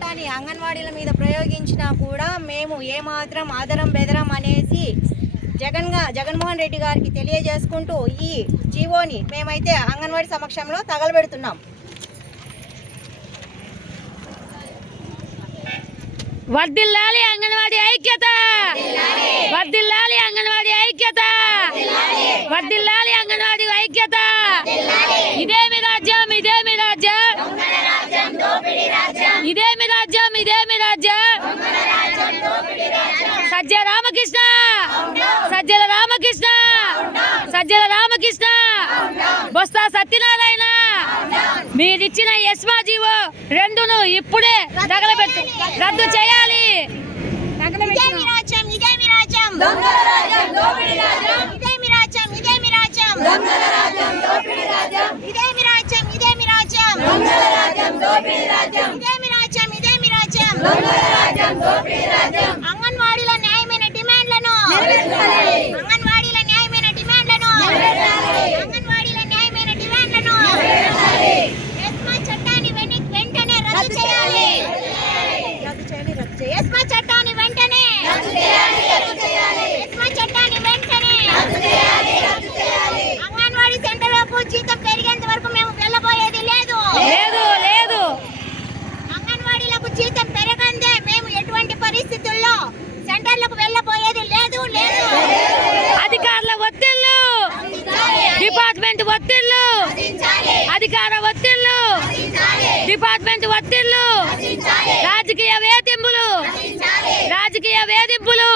చట్టాన్ని అంగన్వాడీల మీద ప్రయోగించినా కూడా మేము ఏమాత్రం ఆదరం బెదరం అనేసి జగన్మోహన్ రెడ్డి గారికి తెలియజేసుకుంటూ ఈ జీవోని మేమైతే అంగన్వాడీ సమక్షంలో తగలబెడుతున్నాం. వర్ధిల్లాలి అంగన్వాడీ ఐక్యత, వర్ధిల్లాలి అంగన్వాడీ ఐక్యత, వర్ధిల్లాలి అంగన్వాడీ ఐక్యత. ఇదేమి రాజ్యం, ఇదేమి రాజ్యం, ఇదేమి రాజ్యం, ఇదేమి రాజ్యం. సజ్జల రామకృష్ణ, సజ్జల రామకృష్ణ, సజ్జల రామకృష్ణ, బొత్స సత్యనారాయణ, మీరిచ్చిన ఎస్మా జీవో 2ను ఇప్పుడే తగలబెట్టు, రద్దు చేయాలి. ఇదేమి రాజ్యం, ఇదేమి రాజ్యం, దొంగల రాజ్యం, దోపిడీ రాజ్యం. ఇదేమి రాజ్యం, ఇదేమి రాజ్యం, దొంగల రాజ్యం, దోపిడీ రాజ్యం. ఇదేమి రాజ్యం, ఇదేమి రాజ్యం, దొంగల రాజ్యం, దోపిడీ రాజ్యం. ఇదేమి రాజ్యం, ఇదేమి రాజ్యం, దొంగల రాజ్యం, దోపిడీ రాజ్యం. అంగన్వాడీల న్యాయమైన డిమాండ్లను నెరవేర్చాలి, అంగన్వాడీల న్యాయమైన డిమాండ్లను నెరవేర్చాలి, అంగన్వాడీల న్యాయమైన డిమాండ్లను నెరవేర్చాలి. ఎస్మా చట్టాన్ని వెంటనే రద్దు చేయాలి, ఎస్మా చట్టాన్ని వెంటనే రద్దు చేయాలి, రద్దు చేయాలి. ఎస్మా చట్టాన్ని వెంటనే రద్దు చేయాలి, రద్దు చేయాలి. అంగన్వాడీ సెంటర్లకు జీతం పెరిగేంత వరకు మేము వెళ్ళబోయేది లేదు, లేదు లేదు. అంగన్వాడీలకు జీతం పెరగందే మేము ఎటువంటి పరిస్థితుల్లో సెంటర్లకు వెళ్ళబోయేది లేదు, లేదు. అధికారుల ఒత్తిళ్లు, డిపార్ట్మెంట్ ఒత్తిళ్లు, అధికార ఒత్తిళ్లు, డిపార్ట్మెంట్ ఒత్తిళ్లు, రాజకీయ వేధింపులు, రాజకీయ వేధింపులు.